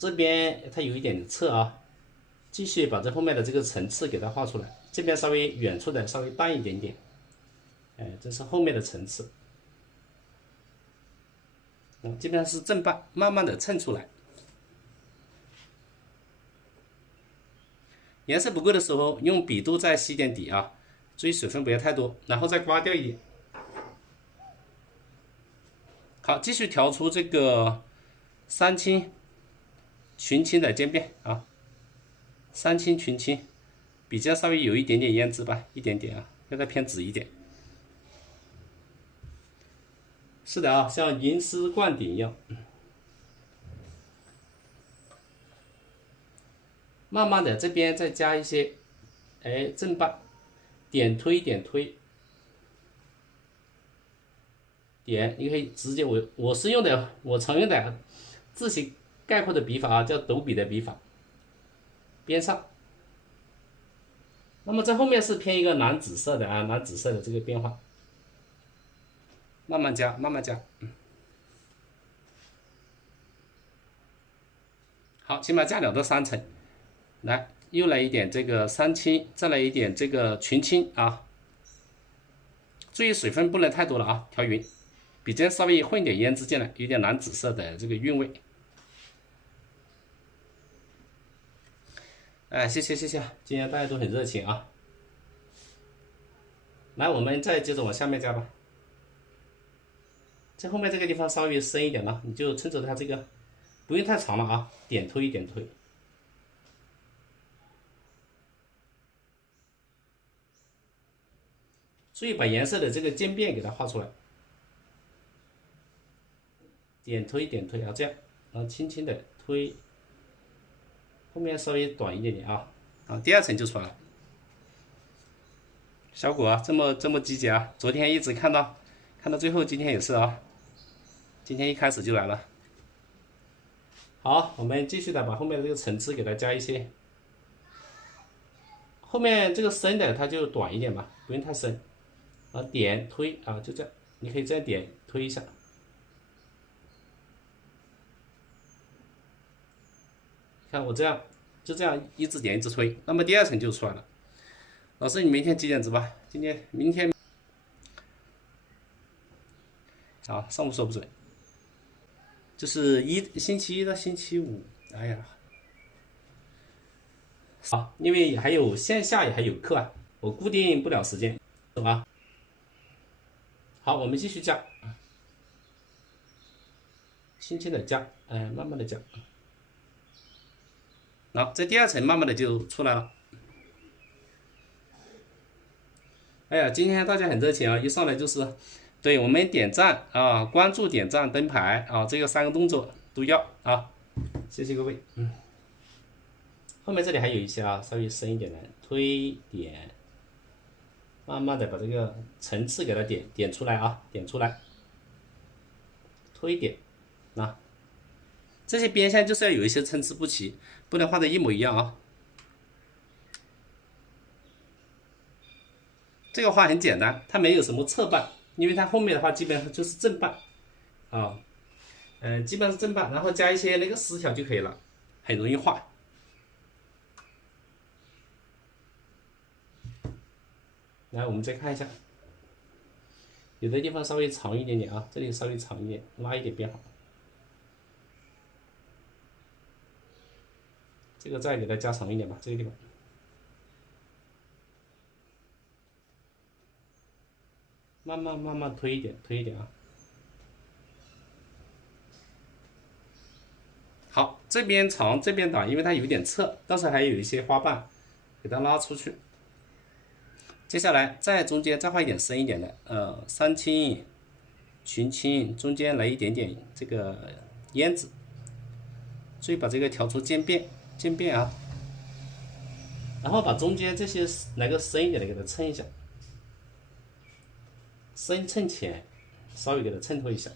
这边它有一点侧啊，继续把这后面的这个层次给它画出来，这边稍微远处的稍微淡一点点，这是后面的层次，基本上是正半，慢慢的衬出来。颜色不够的时候，用笔肚再吸点底啊，注意水分不要太多，然后再刮掉一点。好，继续调出这个三青、群青的渐变啊，三青、群青，比较稍微有一点点胭脂吧，一点点啊，要再偏紫一点。是的啊，像银丝灌顶一样，慢慢的这边再加一些，正半，点推点推。点，你可以直接我是用的我常用的字形概括的笔法啊，叫抖笔的笔法，边上。那么在后面是偏一个蓝紫色的啊，蓝紫色的这个变化，慢慢加，慢慢加。好，起码加2到3层。来，又来一点这个三青，再来一点这个群青啊。注意水分不能太多了啊，调匀。笔尖稍微混点胭脂进来，有点蓝紫色的这个韵味。谢谢谢谢，今天大家都很热情啊。来，我们再接着往下面加吧。在后面这个地方稍微深一点了，你就趁着它这个不用太长了啊，点推点推。注意把颜色的这个渐变给它画出来。点推点推啊，这样，然后轻轻的推，后面稍微短一点点啊，第2层就出来了。小果啊，这么积极啊，昨天一直看到最后，今天也是啊，今天一开始就来了。好，我们继续的把后面的这个层次给它加一些，后面这个深的它就短一点吧，不用太深，点推啊，就这样，你可以这样点推一下。看我这样，就这样一直点一直推，那么第2层就出来了。老师，你明天几点值班？明天，好，上午说不准，就是星期一到星期五。哎呀，好，因为还有线下也还有课啊，我固定不了时间，懂吧？好，我们继续加，轻轻的加，慢慢的加。好，这第2层慢慢的就出来了。哎呀，今天大家很热情啊，一上来就是对我们点赞啊，关注、点赞、灯牌啊，这个3个动作都要啊，谢谢各位。后面这里还有一些啊，稍微深一点的推点，慢慢的把这个层次给它点出来啊，点出来，推点，这些边线就是要有一些参差不齐，不能画的一模一样啊。这个画很简单，它没有什么侧半，因为它后面的话基本上就是正半啊，基本上是正半，然后加一些那个丝条就可以了，很容易画。来，我们再看一下，有的地方稍微长一点点啊，这里稍微长一点，拉一点边好。这个再给它加长一点吧，这个地方。慢慢推一点，推一点啊。好，这边长，这边短，因为它有点侧，到时候还有一些花瓣，给它拉出去。接下来在中间再画一点深一点的，三青、群青，中间来一点点这个胭脂，注意把这个调出渐变啊。然后把中间这些来个深一点的给它衬一下，深衬浅，稍微给它衬托一下，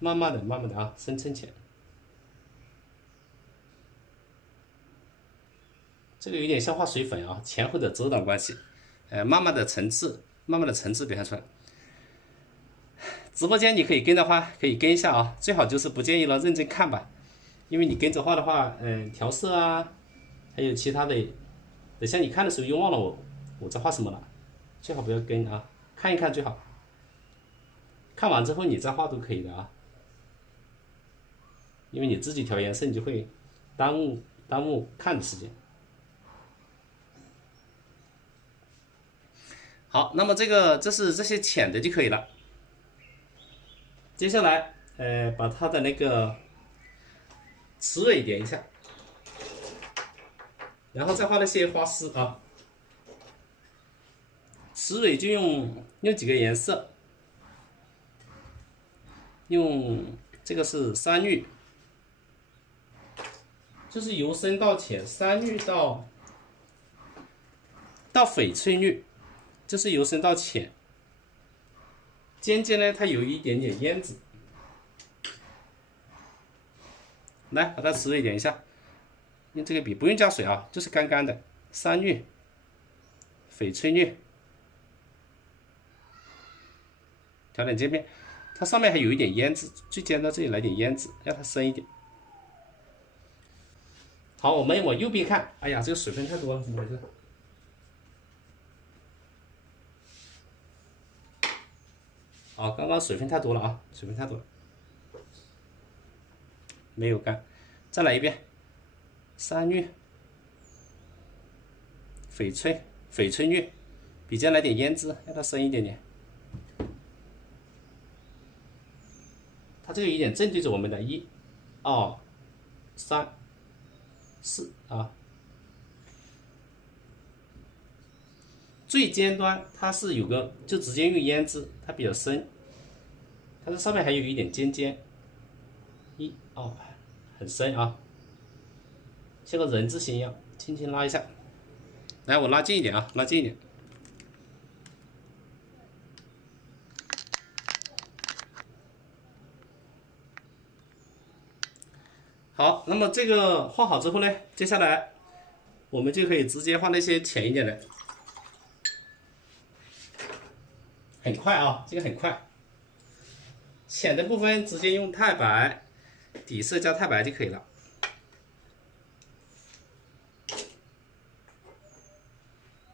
慢慢的啊，深衬浅。这个有点像画水粉啊，前后的遮挡关系，慢慢的层次表现出来。直播间你可以跟的话，可以跟一下啊，最好就是不建议了，认真看吧，因为你跟着画的话，调色啊，还有其他的，等下你看的时候又忘了我在画什么了，最好不要跟啊，看一看最好，看完之后你再画都可以的啊，因为你自己调颜色，你就会耽误看的时间。好，那么这是这些浅的就可以了。接下来，把它的那个雌蕊点一下，然后再画那些花丝啊。雌蕊就用几个颜色，用这个是山芋，就是由深到浅，山芋到翡翠绿。就是由深到浅，尖尖呢，它有一点点胭脂。来，把它雌蕊点一下，用这个笔，不用加水啊，就是干干的。山芋、翡翠绿，调点渐变，它上面还有一点胭脂，最尖到这里来点胭脂，让它深一点。好，我们往右边看，哎呀，这个水分太多了，怎么回事？啊，刚刚水分太多了啊，水分太多了，没有干，再来一遍，山芋、翡翠绿，笔尖来点胭脂，让它深一点点。它这个有点正对着我们的1、2、3、4啊，最尖端它是有个，就直接用胭脂，它比较深，它这上面还有一点尖尖，1、2，很深啊，像个人字形一样，轻轻拉一下。来，我拉近一点啊，拉近一点。好，那么这个画好之后呢，接下来我们就可以直接画那些浅一点的。很快啊，这个很快。浅的部分直接用太白，底色加太白就可以了。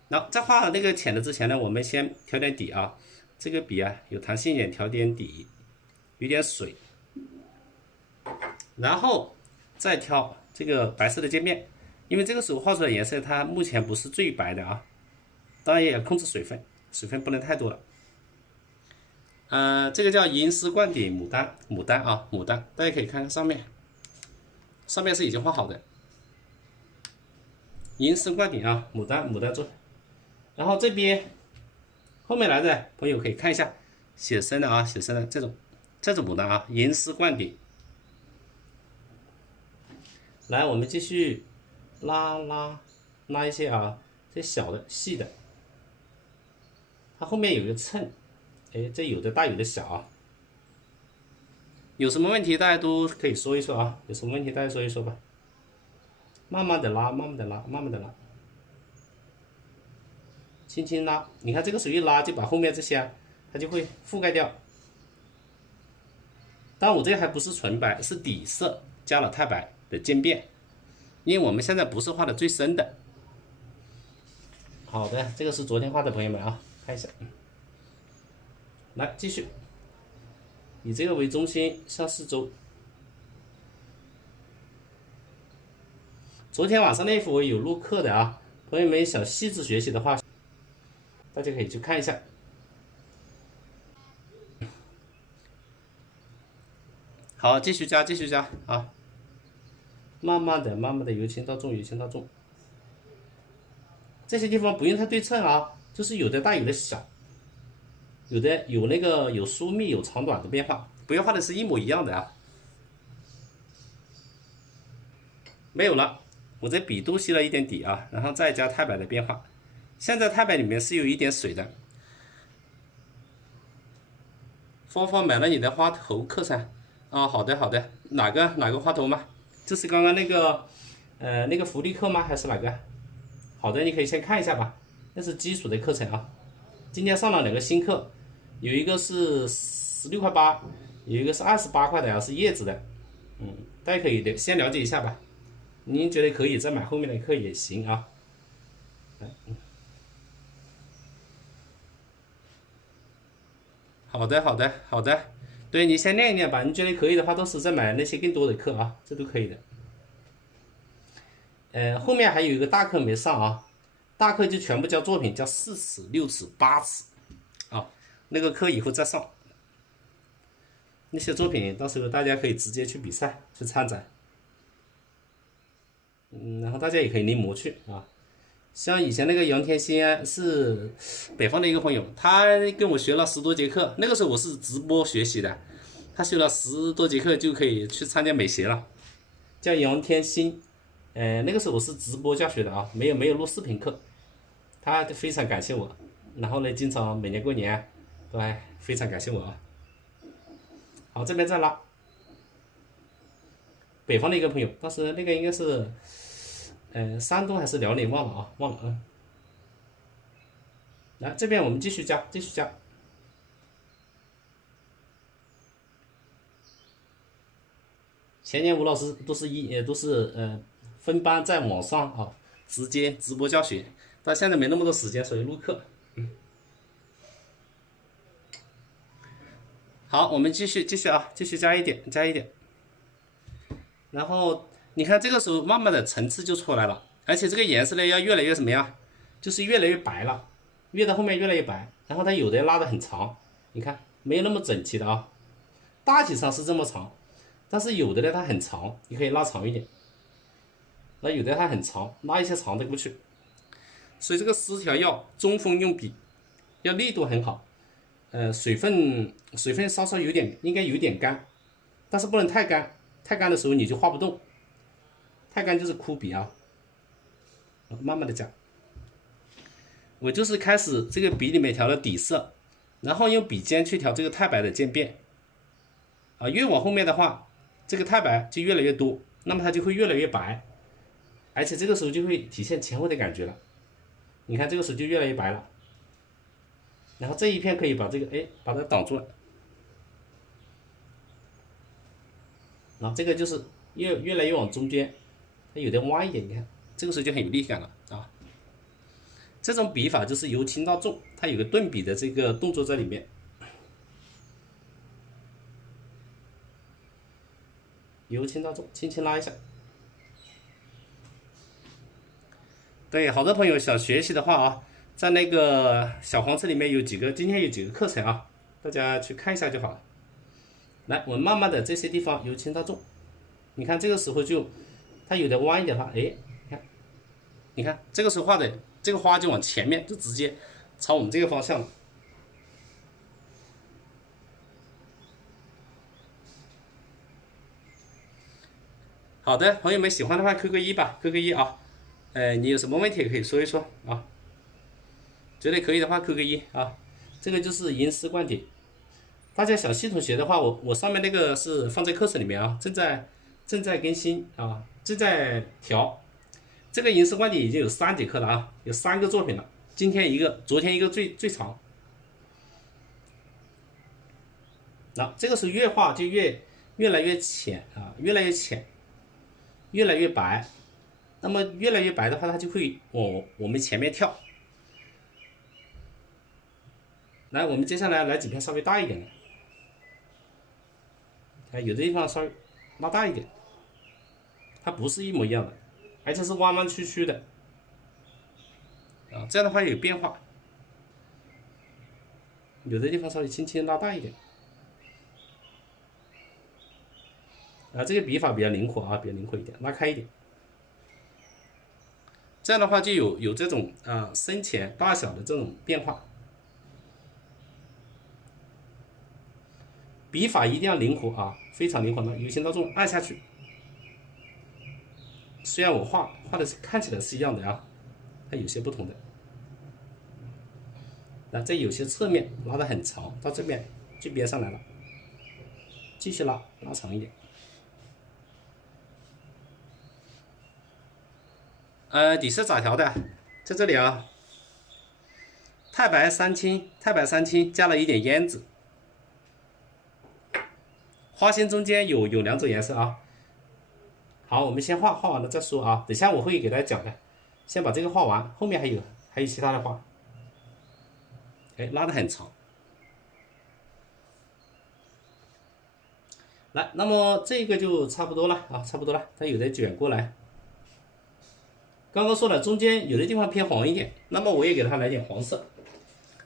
然后在画那个浅的之前呢，我们先调点底啊。这个笔啊有弹性一点，调点底，有点水，然后再挑这个白色的渐变，因为这个时候画出来的颜色它目前不是最白的啊，当然也要控制水分，水分不能太多了。这个叫银丝灌顶牡丹啊，牡丹，大家可以看看上面是已经画好的，银丝灌顶啊，牡丹做。然后这边后面来的朋友可以看一下写生的啊，写生的这种牡丹啊，银丝灌顶。来，我们继续拉一些啊，这小的细的，它后面有一个衬。这有的大有的小啊，有什么问题大家都可以说一说啊，有什么问题大家说一说吧。慢慢的拉，轻轻拉，你看这个手一拉就把后面这些它就会覆盖掉。但我这还不是纯白，是底色加了太白的渐变，因为我们现在不是画的最深的。好的，这个是昨天画的朋友们啊，看一下。来，继续，以这个为中心向四周。昨天晚上那幅我有录课的啊，朋友们想细致学习的话，大家可以去看一下。好，继续加啊，慢慢的由轻到重，这些地方不用太对称啊，就是有的大有的小。有的有疏密有长短的变化，不要画的是一模一样的啊。没有了，我这笔都吸了一点底啊，然后再加太白的变化。现在太白里面是有一点水的。芳芳买了你的花头课程啊，好的，哪个花头吗？这是刚刚那个福利课吗？还是哪个？好的，你可以先看一下吧，那是基础的课程啊。今天上了2个新课。有一个是16.8块，有一个是28块的，是叶子的。大家可以先了解一下吧。您觉得可以再买后面的课也行啊。好的，好的，好的。对，你先练一练吧，你觉得可以的话，到时候再买那些更多的课啊，这都可以的。后面还有一个大课没上啊，大课就全部教作品，叫4尺、6尺、8尺啊，那个课以后再上。那些作品到时候大家可以直接去比赛去参展，然后大家也可以临摹去啊。像以前那个杨天心啊，是北方的一个朋友，他跟我学了10多节课，那个时候我是直播学习的，他学了10多节课就可以去参加美协了，叫杨天心。那个时候我是直播教学的啊，没有录视频课，他非常感谢我，然后呢，经常每年过年都还非常感谢我啊。好，这边再拉，北方的一个朋友，当时那个应该是，山东还是辽宁，忘了啊，忘了啊。来，这边我们继续加，继续加。前年吴老师都是分班在网上啊，直接直播教学，但现在没那么多时间，所以录课。好，我们继续啊，继续加一点，加一点。然后你看这个时候慢慢的层次就出来了，而且这个颜色呢要越来越什么呀？就是越来越白了，越到后面越来越白。然后它有的拉得很长，你看没有那么整齐的啊，大体上是这么长，但是有的呢它很长，你可以拉长一点。那有的它很长，拉一些长的过去。所以这个丝条要中锋用笔，要力度很好。水分稍稍有点，应该有点干，但是不能太干，太干的时候你就画不动，太干就是枯笔啊。慢慢的加，我就是开始这个笔里面调了底色，然后用笔尖去调这个太白的渐变啊，越往后面的话，这个太白就越来越多，那么它就会越来越白，而且这个时候就会体现前后的感觉了。你看这个时候就越来越白了。然后这一片可以把这个把它挡住了，然后这个就是越来越往中间，它有点弯一点，你看这个时候就很有力感了啊。这种笔法就是由轻到重，它有个顿笔的这个动作在里面，由轻到重，轻轻拉一下。对，好多朋友想学习的话啊，在那个小黄车里面有几个，今天有几个课程啊，大家去看一下就好了。来，我们慢慢的这些地方由轻到重，你看这个时候就它有点弯一点的话，你看这个时候画的这个花就往前面，就直接朝我们这个方向了。好的，朋友们喜欢的话扣个一吧，扣个一啊。你有什么问题也可以说一说啊。觉得可以的话扣个一啊。这个就是吟诗灌顶，大家想系统学的话，我上面那个是放在课程里面啊，正在更新啊，正在调。这个吟诗灌顶已经有3节课了啊，有3个作品了，今天一个，昨天一个最长。那这个时候越画就越来越浅啊，越来越浅，越来越白。那么越来越白的话，它就会往我们前面跳。来，我们接下来来几片稍微大一点的，有的地方稍微拉大一点，它不是一模一样的，而且是弯弯曲曲的啊，这样的话有变化。有的地方稍微轻轻拉大一点啊，这个笔法比较灵活啊，比较灵活一点，拉开一点。这样的话就有这种深浅大小的这种变化。笔法一定要灵活啊，非常灵活的，由轻到重按下去。虽然我画的看起来是一样的啊，它有些不同的。那这有些侧面拉得很长，到这边上来了，继续拉长一点。底色咋调的？在这里啊，太白三青加了一点胭脂，花心中间有两种颜色啊。好，我们先画完了再说啊。等下我会给大家讲的，先把这个画完，后面还有其他的画。哎，拉得很长。来，那么这个就差不多了啊，差不多了。它有的卷过来。刚刚说了，中间有的地方偏黄一点，那么我也给它来点黄色。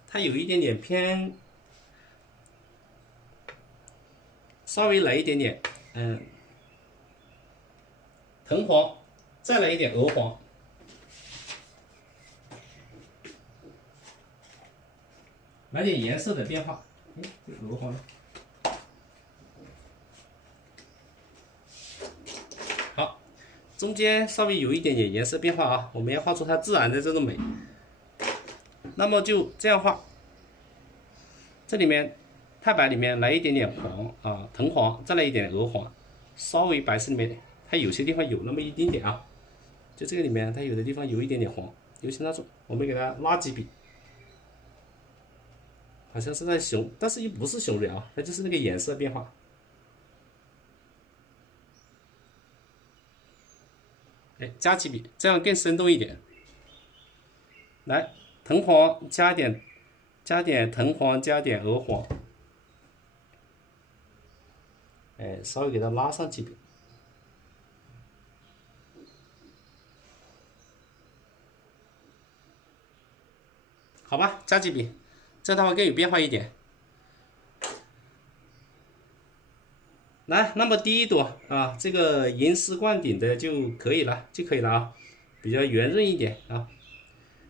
它有一点点偏，稍微来一点点，藤黄，再来一点鹅黄。来点颜色的变化。这个鹅黄呢？好，中间稍微有一点点颜色变化啊，我们要画出它自然的这种美。那么就这样画，这里面太白里面来一点点黄啊，藤黄，再来一点鹅黄，稍微白色里面它有些地方有那么一丁点啊，就这个里面它有的地方有一点点黄，尤其那种，我们给它拉几笔。好像是在熊，但是又不是熊蕊啊，它就是那个颜色变化。哎，加几笔，这样更生动一点。来，藤黄加点藤黄，加点鹅黄，哎，稍微给它拉上几笔。好吧，加几笔，这样的话更有变化一点。来，那么第一朵啊，这个银丝冠顶的就可以了啊，比较圆润一点啊。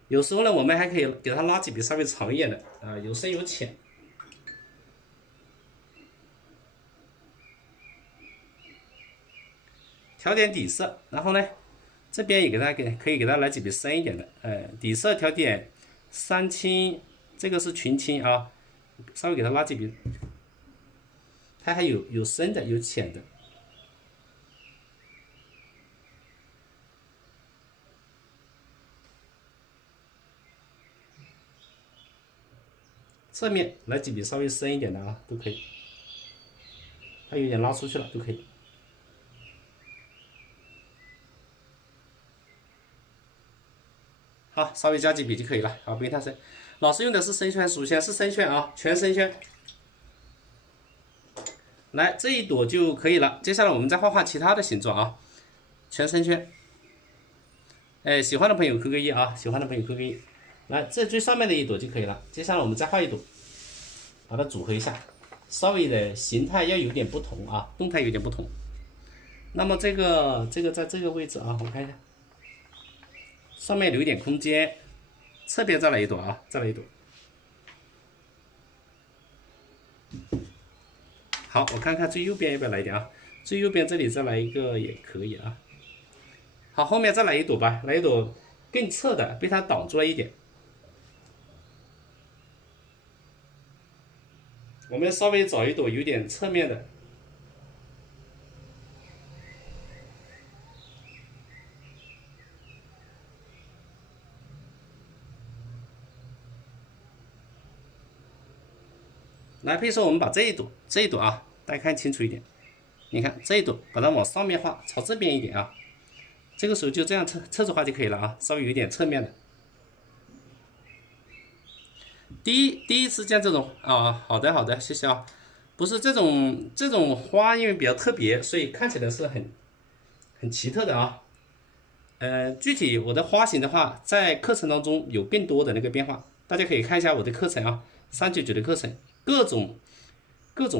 有时候呢，我们还可以给它拉几笔稍微长一点的啊，有深有浅。调点底色，然后呢，这边也可以给它来几笔深一点的，底色调点三青，这个是群青啊，稍微给它拉几笔，它还有深的有浅的。侧面来几笔稍微深一点的啊，都可以，它有点拉出去了，都可以。好，稍微加几笔就可以了，啊，不用太深。老师用的是深圈，属线是深圈啊，全深圈。来，这一朵就可以了。接下来我们再画其他的形状啊，全深圈。哎，喜欢的朋友扣个一啊，喜欢的朋友扣个一。来，这最上面的一朵就可以了。接下来我们再画一朵，把它组合一下，稍微的形态要有点不同啊，动态有点不同。那么这个在这个位置啊，我看一下。上面留一点空间，侧边再来一朵啊，再来一朵。好，我看看最右边要不要来一点啊？最右边这里再来一个也可以啊。好，后面再来一朵吧，来一朵更侧的，被它挡住了一点。我们稍微找一朵有点侧面的。来，比如说我们把这一朵啊，大家看清楚一点。你看这一朵，把它往上面画，朝这边一点啊。这个时候就这样侧着画就可以了啊，稍微有一点侧面的。第一次见这种啊，好的，谢谢啊。不是这种花，因为比较特别，所以看起来是很奇特的啊。具体我的花型的话，在课程当中有更多的那个变化，大家可以看一下我的课程啊，399的课程。各种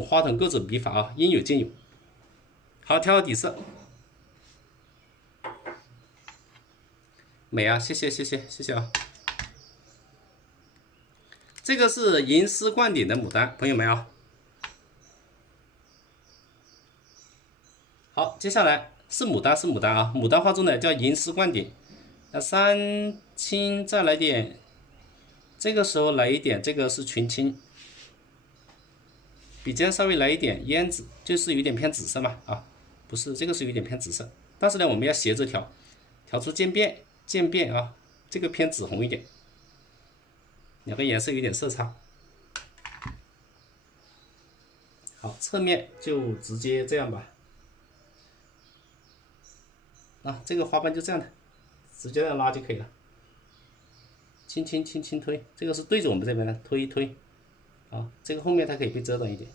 花藤，各种笔法啊，应有尽有。好，调好底色，美啊！谢谢啊！这个是银丝冠顶的牡丹，朋友们啊。好，接下来是牡丹啊，牡丹花中的叫银丝冠顶。那三青再来点，这个时候来一点，这个是群青。笔尖稍微来一点胭脂，就是有点偏紫色嘛啊，不是这个是有点偏紫色，但是呢我们要斜着调，调出渐变啊，这个偏紫红一点，两个颜色有点色差。好，侧面就直接这样吧。啊，这个花瓣就这样的，直接这样拉就可以了。轻轻轻轻推，这个是对着我们这边的推一推。啊，这个后面它可以被遮挡一点。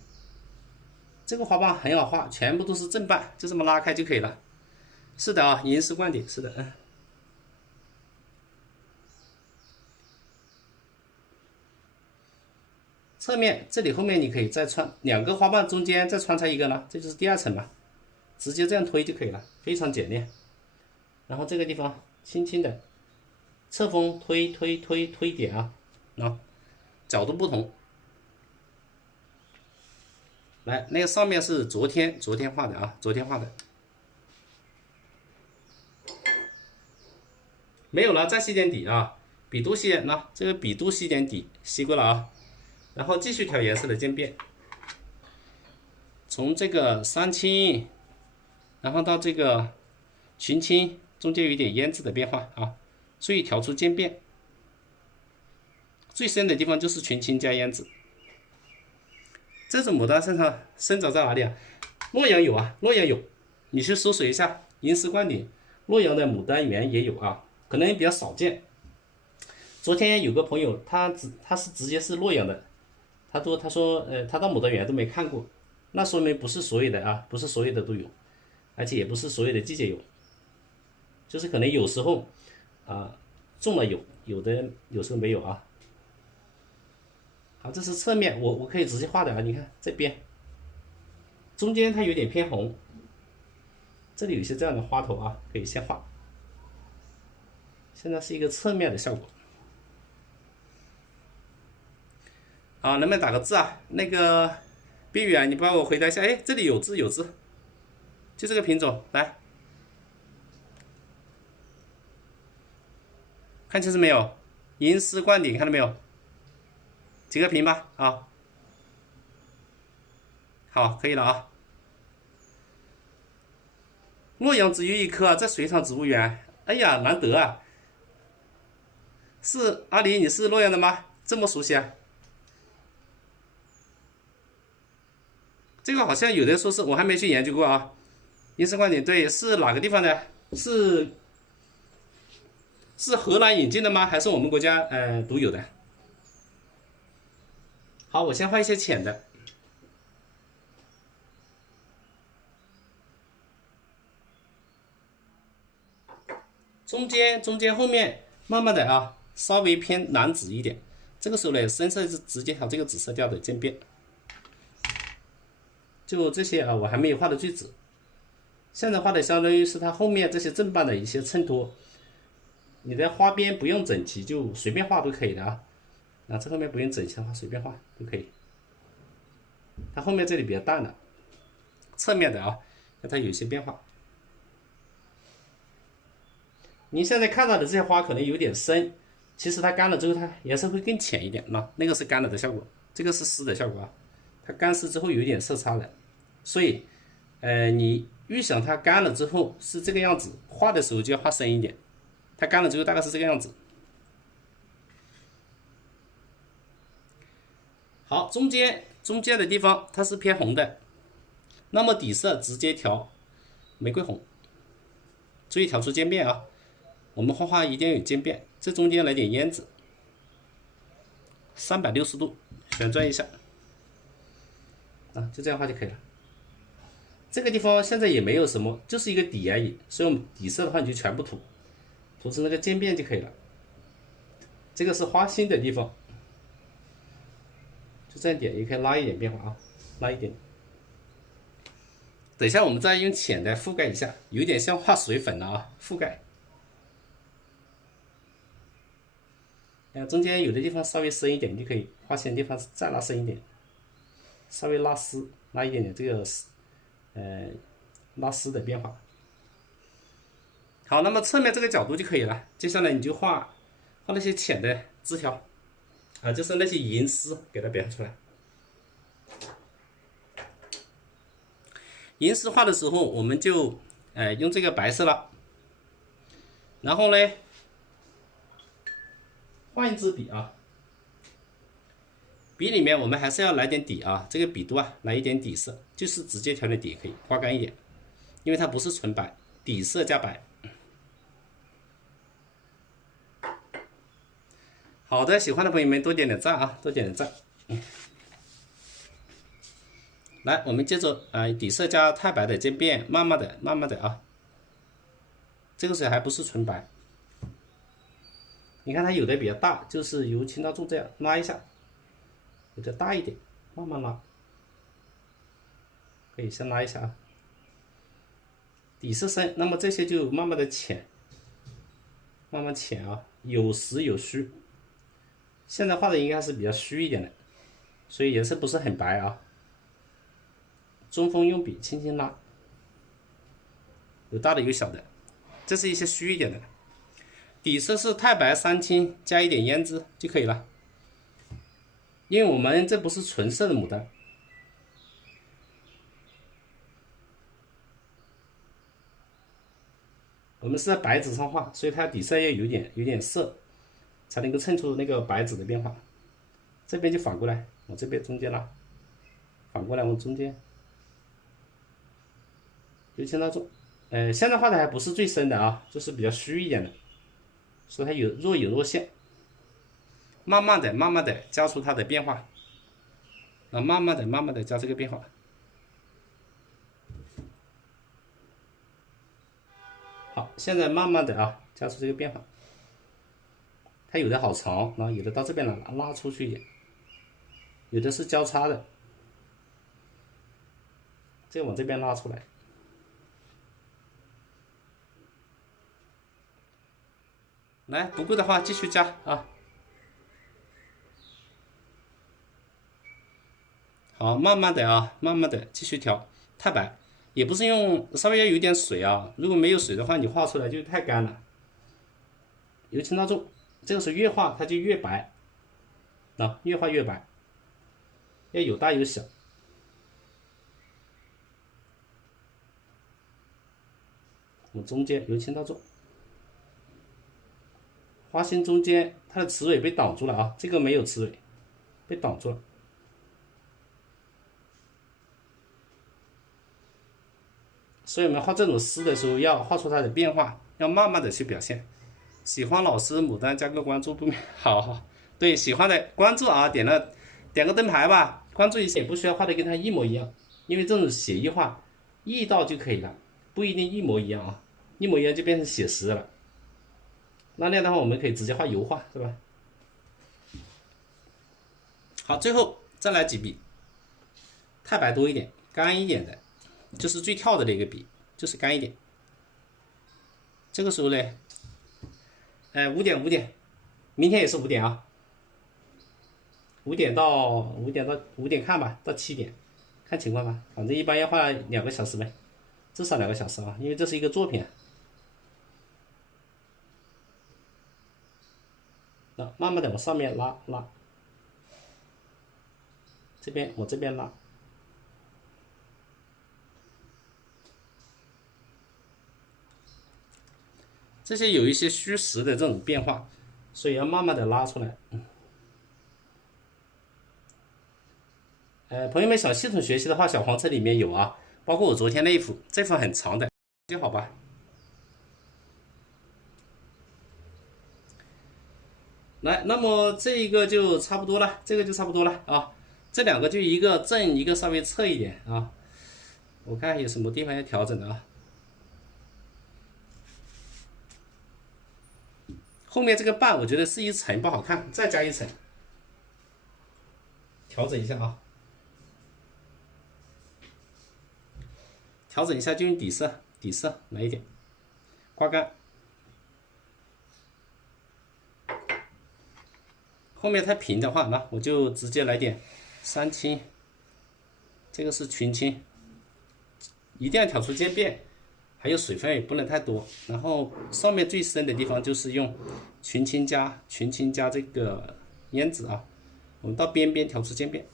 这个花瓣很好画，全部都是正瓣，就这么拉开就可以了。是的啊，银丝灌顶，是的，嗯。侧面这里后面你可以再穿2个花瓣，中间再穿插一个呢，这就是第2层嘛，直接这样推就可以了，非常简练。然后这个地方轻轻的侧锋推推推推点啊，角度不同。来，那个上面是昨天画的啊，昨天画的，没有了，再吸点底啊，笔肚吸，这个笔肚吸点底，吸过了啊。然后继续调颜色的渐变，从这个三青，然后到这个群青，中间有一点胭脂的变化啊，注意调出渐变。最深的地方就是群青加胭脂。这种牡丹身上生长在哪里啊？洛阳有啊，洛阳有，你去搜索一下银丝灌顶，洛阳的牡丹园也有啊，可能比较少见。昨天有个朋友，他是直接是洛阳的。他说他到牡丹园都没看过，那说明不是所有的啊，不是所有的都有，而且也不是所有的季节有，就是可能有时候啊种了有的有时候没有啊。好，这是侧面，我可以直接画的啊，你看这边中间它有点偏红，这里有些这样的花头啊，可以先画。现在是一个侧面的效果。啊，能不能打个字啊？那个碧宇啊，你帮我回答一下。哎，这里有字，就这个品种，来，看清楚没有？银丝灌顶，看到没有？几个屏吧？啊，好，可以了啊。洛阳只有1棵啊，在水塘植物园。哎呀，难得啊！是阿狸，你是洛阳的吗？这么熟悉啊？这个好像有人说是我还没去研究过啊。银丝灌顶，对，是哪个地方的？是荷兰引进的吗？还是我们国家独有的？好，我先画一些浅的。中间后面慢慢的啊，稍微偏蓝紫一点。这个时候呢，深色是直接调这个紫色调的渐变。就这些啊，我还没有画的最紫。现在画的相当于是它后面这些正瓣的一些衬托。你的花边不用整齐，就随便画都可以的啊。这后面不用整齐的话，随便画都可以。它后面这里比较淡的，侧面的啊，它有些变化。您现在看到的这些花可能有点深，其实它干了之后，它颜色会更浅一点。那个是干了的效果，这个是湿的效果啊。它干湿之后有点色差的，所以，你预想它干了之后是这个样子，画的时候就要画深一点。它干了之后大概是这个样子。好，中间的地方它是偏红的，那么底色直接调玫瑰红，注意调出渐变啊。我们画画一定要有渐变，这中间来点胭脂，360度旋转一下，就这样画就可以了。这个地方现在也没有什么，就是一个底而已，所以我们底色的话你就全部涂出那个渐变就可以了。这个是花心的地方，就这样点，也可以拉一点变化啊，拉一点。等一下我们再用浅的覆盖一下，有点像画水粉了啊，覆盖。中间有的地方稍微深一点，你就可以画线的地方再拉深一点，稍微拉丝，拉一点点这个拉丝的变化。好，那么侧面这个角度就可以了。接下来你就画那些浅的枝条啊，就是那些银丝，给它表现出来。银丝画的时候，我们就用这个白色了，然后呢，换一支笔啊，笔里面我们还是要来点底啊，这个笔肚啊来一点底色，就是直接调点底也可以，刮干一点，因为它不是纯白，底色加白。好的，喜欢的朋友们多点点赞啊，多点点赞。来，我们接着底色加太白的渐变，慢慢的啊，这个时候还不是纯白。你看它有的比较大，就是由轻到重这样拉一下，有的大一点，慢慢拉，可以先拉一下啊。底色深，那么这些就慢慢的浅，慢慢浅啊，有实有虚。现在画的应该是比较虚一点的，所以颜色不是很白啊。中锋用笔轻轻拉，有大的有小的，这是一些虚一点的。底色是太白三青加一点胭脂就可以了，因为我们这不是纯色的牡丹。我们是在白纸上画，所以它底色要有点色，才能够衬出那个白纸的变化。这边就反过来，我这边中间拉，反过来往中间，由轻到重。现在画的还不是最深的啊，就是比较虚一点的，所以它若隐若现。慢慢的加出它的变化，慢慢的加这个变化。好，现在慢慢的啊，加出这个变化。它有的好长，然后有的到这边来拉出去一点，有的是交叉的，这个往这边拉出来。来，不够的话继续加啊。好，慢慢的啊，慢慢的继续调。太白也不是用，稍微要有点水啊，如果没有水的话，你画出来就太干了。由轻到重，这个时候越画它就越白，越画越白，要有大有小。我中间由轻到重，花心中间它的雌尾被挡住了啊，这个没有雌尾，被挡住了。所以我们画这种诗的时候，要画出它的变化，要慢慢的去表现。喜欢老师牡丹加个关注不免，好，对，喜欢的关注啊，点个灯牌吧，关注一下，也不需要画的跟它一模一样，因为这种写意画，意到就可以了，不一定一模一样啊，一模一样就变成写实了。那样的话，我们可以直接画油画，是吧？好，最后再来几笔，太白多一点，干一点的，就是最跳的那个笔，就是干一点。这个时候呢，5点，明天也是5点啊，5点看吧，到7点，看情况吧，反正一般要画2个小时呗，至少2个小时啊，因为这是一个作品。那慢慢的往上面拉，这边我这边拉，这些有一些虚实的这种变化，所以要慢慢的拉出来。朋友们想系统学习的话，小黄车里面有啊，包括我昨天那一幅，这幅很长的，就好吧。来，那么这一个就差不多了，这个就差不多了啊。这2个就一个正，一个稍微侧一点啊。我看有什么地方要调整的啊。后面这个瓣我觉得是一层不好看，再加一层，调整一下啊。调整一下就用底色来一点，刮干。后面太平的话，那我就直接来点三青，这个是群青，一定要调出渐变，还有水分也不能太多。然后上面最深的地方就是用群青加这个胭脂啊，我们到边边调出渐变，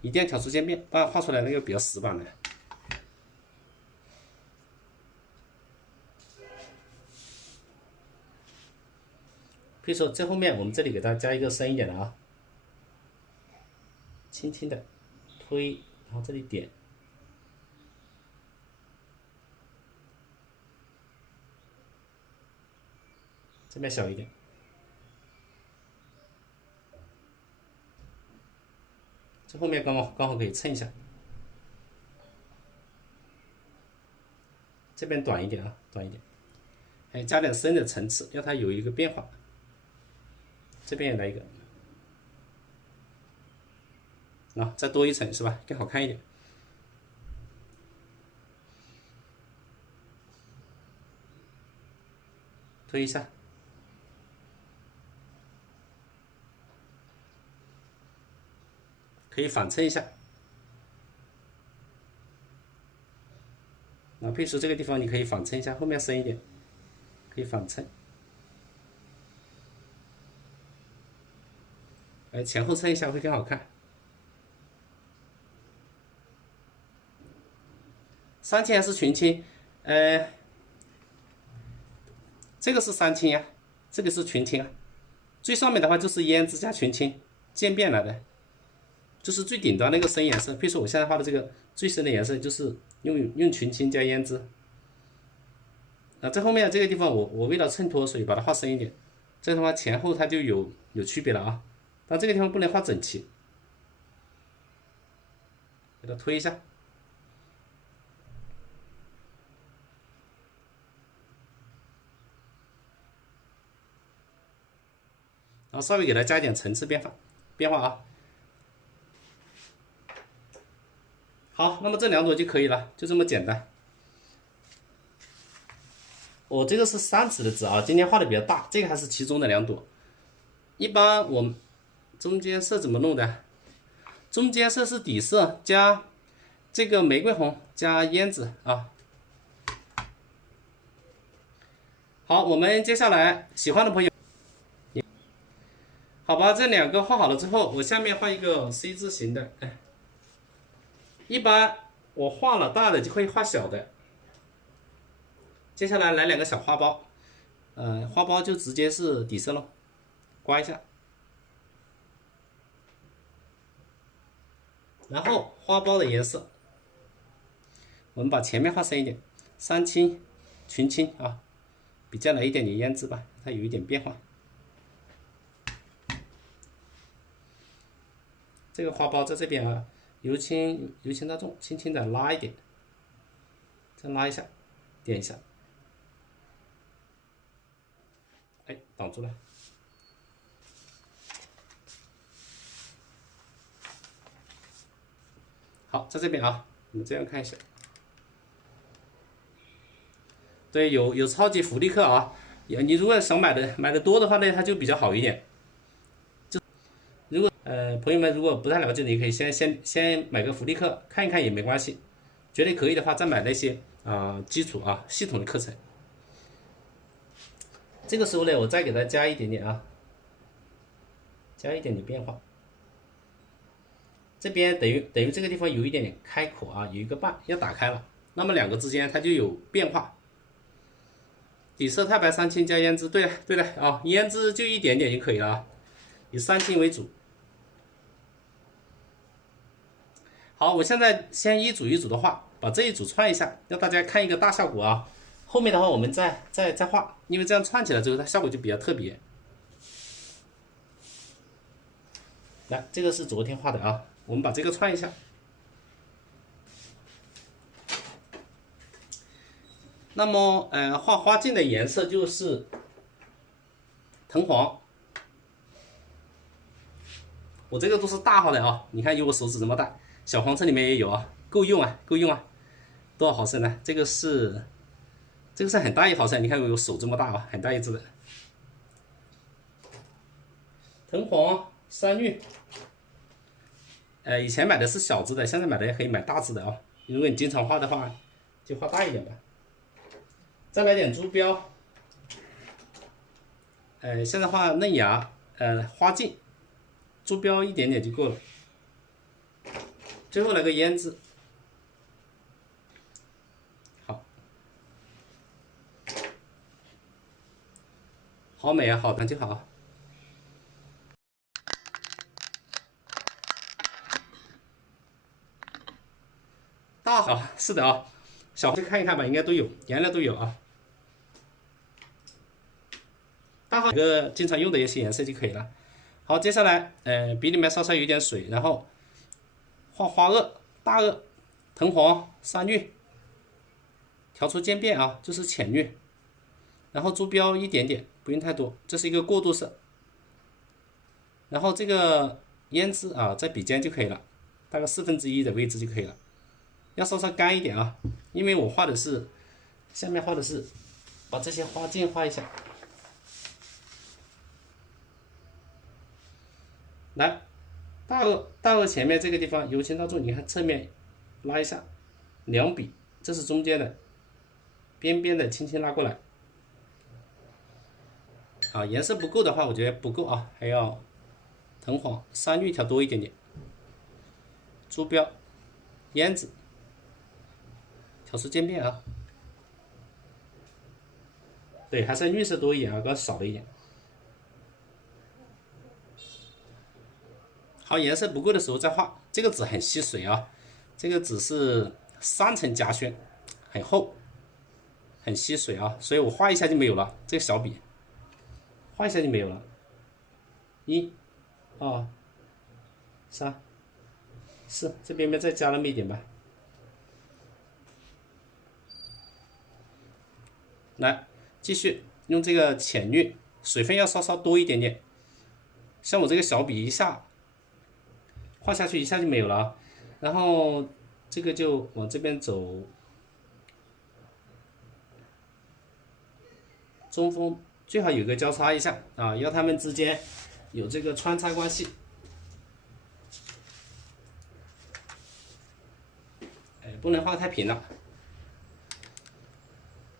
一定要调出渐变，不然画出来那个比较死板的。比如说这后面我们这里给它加一个深一点的啊，轻轻的推，然后这里点，这边小一点，这后面刚好可以蹭一下，这边短一点啊，短一点，哎，加点深的层次，让它有一个变化。这边也来一个，再多一层是吧？更好看一点。推一下，可以反衬一下。配饰这个地方你可以反衬一下，后面深一点，可以反衬。前后衬一下会更好看。3000还是群青？这个是3000呀，这个是群青啊。最上面的话就是胭脂加群青渐变来的，就是最顶端那个深颜色。比如说我现在画的这个最深的颜色就是用群青加胭脂。在后面这个地方我为了衬托，所以把它画深一点。这样的话前后它就有区别了啊。但这个地方不能画整齐，给它推一下，然后稍微给它加一点层次变化啊。好，那么这2朵就可以了，就这么简单。我这个是3指的纸啊，今天画的比较大，这个还是其中的2朵。一般我们中间色怎么弄的？中间色是底色加这个玫瑰红加胭脂啊。好，我们接下来喜欢的朋友，好吧，这2个画好了之后，我下面画一个 C 字形的。一般我画了大的就可以画小的。接下来来2个小花苞，花苞就直接是底色了，刮一下。然后花苞的颜色，我们把前面画深一点，三青、群青啊，比较来一点点胭脂吧，它有一点变化。这个花苞在这边啊，由轻到重，轻轻的拉一点，再拉一下，点一下，哎，挡住了。好，在这边啊，我们这样看一下。对，有超级福利课啊，你如果想买的多的话呢，它就比较好一点。如果朋友们如果不太了解，你可以先买个福利课看一看也没关系，觉得可以的话再买那些基础系统的课程。这个时候呢，我再给它加一点点啊，加一点点变化。这边等于这个地方有一点点开口啊，有一个瓣要打开了，那么2个之间它就有变化。底色太白三青加胭脂，对的啊，胭脂就一点点就可以了啊，以三青为主。好，我现在先一组一组的画，把这一组串一下，让大家看一个大效果啊。后面的话我们再画，因为这样串起来之后它效果就比较特别。来，这个是昨天画的啊，我们把这个串一下。那么画花茎的颜色就是藤黄，我这个都是大号的啊，你看有我手指这么大，小黄车里面也有啊，够用啊，多少毫升呢？这个是很大一毫升，你看有手这么大啊，很大一只的。藤黄、山芋，以前买的是小只的，现在买的也可以买大只的啊。如果你经常画的话，就画大一点吧。再买点珠标，现在画嫩芽，花茎，珠标一点点就够了。最后来个胭脂，好，好美啊，好看就好。大啊，是的啊，小去看一看吧，应该都有，颜料都有啊。大号一个经常用的一些颜色就可以了。好，接下来笔里面稍稍有点水，然后画花萼、大萼、藤黄、山绿，调出渐变啊，就是浅绿，然后朱标一点点，不用太多，这是一个过渡色。然后这个胭脂啊，在笔尖就可以了，大概1/4的位置就可以了，要稍稍干一点啊，因为我画的是下面画的是把这些花茎画一下。来，大颚前面这个地方由轻到重，你看侧面拉一下，两笔，这是中间的，边边的轻轻拉过来。啊，颜色不够的话，我觉得不够啊，还要藤黄、山绿调多一点点，朱标、胭脂，调出渐变啊。对，还是绿色多一点啊，刚少了一点。好，颜色不够的时候再画。这个纸很吸水啊，这个纸是3层夹宣，很厚，很吸水啊，所以我画一下就没有了。这个小笔画一下就没有了。1、2、3、4，这边再加那么一点吧。来，继续用这个浅绿，水分要稍稍多一点点。像我这个小笔一下画下去一下就没有了啊，然后这个就往这边走，中锋最好有个交叉一下啊，要它们之间有这个穿插关系。不能画太平了。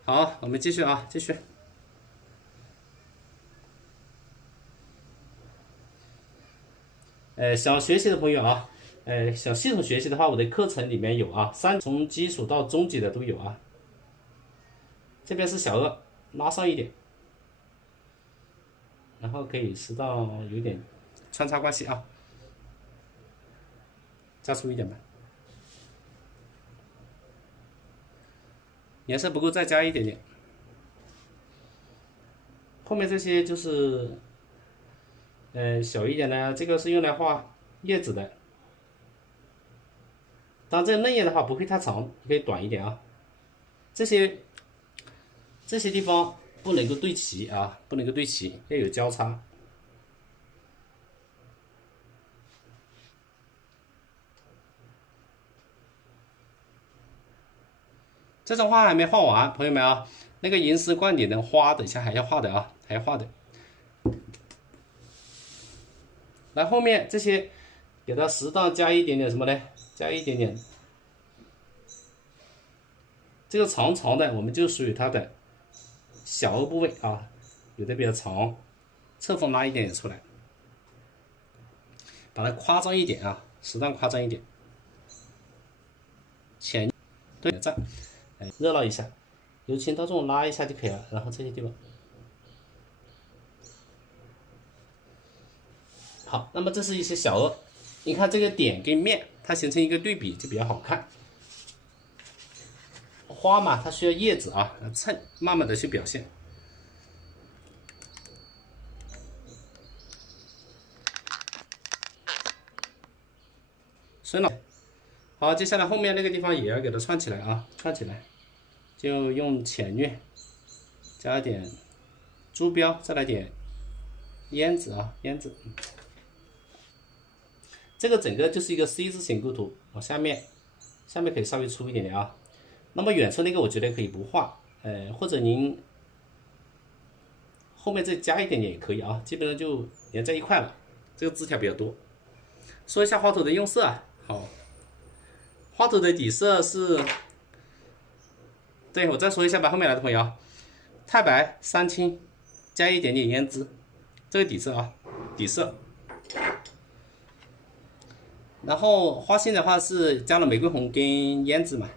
好，我们继续啊，继续。想学习的朋友啊，想系统学习的话，我的课程里面有啊，从基础到中级的都有啊。这边是小颚，拉上一点，然后可以适当有点穿插关系啊，加粗一点吧。颜色不够再加一点点。后面这些就是小一点的，这个是用来画叶子的。当然这个嫩叶的话不会太长，可以短一点啊。这些地方不能够对齐啊，不能够对齐，要有交叉。这张画还没画完，朋友们啊，那个银丝冠顶的花等一下还要画的啊，还要画的。来，后面这些给它适当加一点点什么呢？加一点点，这个长长的我们就属于它的小颚部位啊，有的比较长，侧锋拉一点点出来，把它夸张一点啊，适当夸张一点，浅对这样，热闹一下，由轻到重拉一下就可以了，然后这些地方。好，那么这是一些小颚，你看这个点跟面，它形成一个对比就比较好看。花嘛，它需要叶子啊，衬，慢慢的去表现。深了。好，接下来后面那个地方也要给它串起来啊，串起来，就用浅绿，加一点朱标，再来点胭脂啊，胭脂。这个整个就是一个 C 字形构图，往下面可以稍微粗一点点啊。那么远处那个我觉得可以不画，或者您后面再加一点点也可以啊，基本上就连在一块了。这个字条比较多。说一下花头的用色啊，好，花头的底色是，对我再说一下吧，后面来的朋友，太白、三青，加一点点胭脂，这个底色啊，底色。然后花心的话是加了玫瑰红跟胭脂嘛，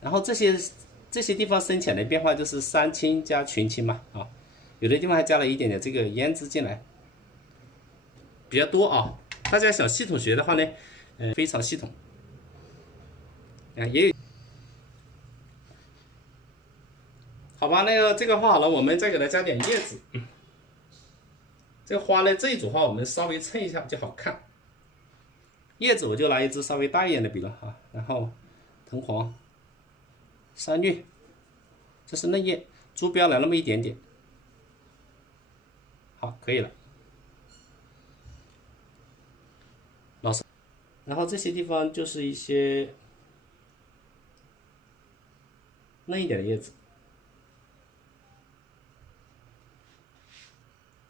然后这些地方深浅的变化就是三青加群青嘛啊，有的地方还加了一点点这个胭脂进来，比较多啊。大家想系统学的话呢，非常系统。啊，也有。好吧，那个这个画好了，我们再给它加点叶子。这个花呢，这一组花我们稍微衬一下就好看。叶子我就拿一支稍微大一点的笔了啊，然后藤黄、山芋，这是嫩叶，珠标来那么一点点。好，可以了。老师，然后这些地方就是一些嫩一点的叶子，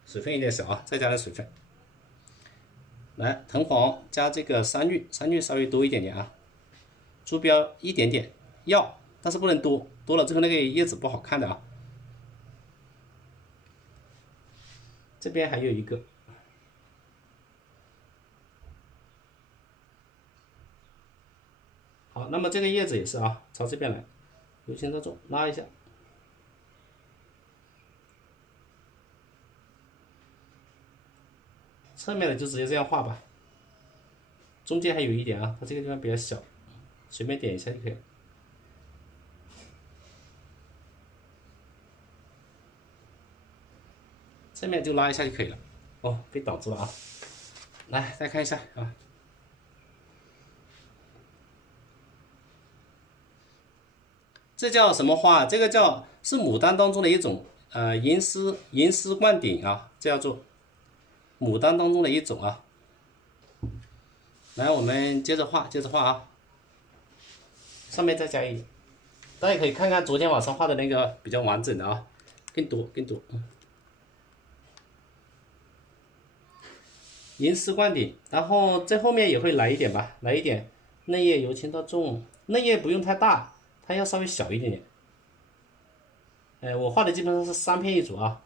水分有点少啊，再加点水分。来，藤黄加这个山芋，山芋稍微多一点点啊，珠标一点点，要，但是不能多，多了之后那个叶子不好看的啊。这边还有一个。好，那么这个叶子也是啊，朝这边来，由轻到重拉一下。侧面的就直接这样画吧，中间还有一点啊，它这个地方比较小，随便点一下就可以了。侧面就拉一下就可以了。哦，被挡住了啊！来，再看一下啊，这叫什么花？这个是牡丹当中的一种，银丝冠顶啊，这叫做牡丹当中的一种啊。来，我们接着画，接着画啊。上面再加一点，大家可以看看昨天晚上画的那个比较完整的啊，更多更多。银丝冠顶，然后这后面也会来一点吧，来一点嫩叶由轻到重，嫩叶不用太大，它要稍微小一点点。我画的基本上是3片一组啊，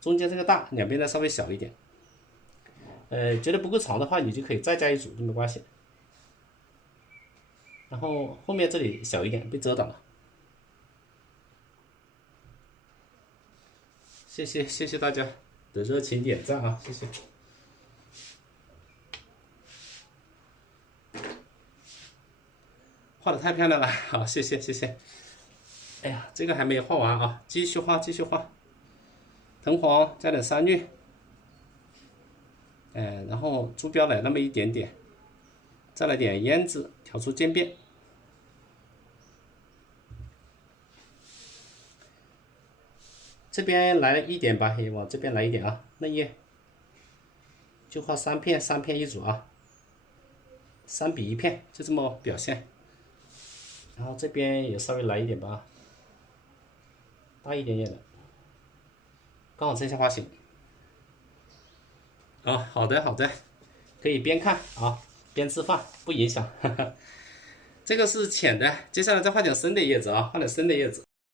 中间这个大，两边再稍微小一点。觉得不够长的话，你就可以再加一组都没关系。然后后面这里小一点，被遮挡了。谢谢大家的热情点赞啊，谢谢。画的太漂亮了，好，谢谢。哎呀，这个还没有画完啊，继续画。藤黄加点山芋，然后珠标来那么一点点，再来点胭脂，调出渐变。这边来一点吧，也往这边来一点啊，嫩叶就画3片，3片一组啊，3比1片，就这么表现。然后这边也稍微来一点吧，大一点点的，刚好这些花型。啊，好的，可以边看啊边吃饭，不影响。这个是浅的，接下来再画点深的叶子啊，画点深的叶子。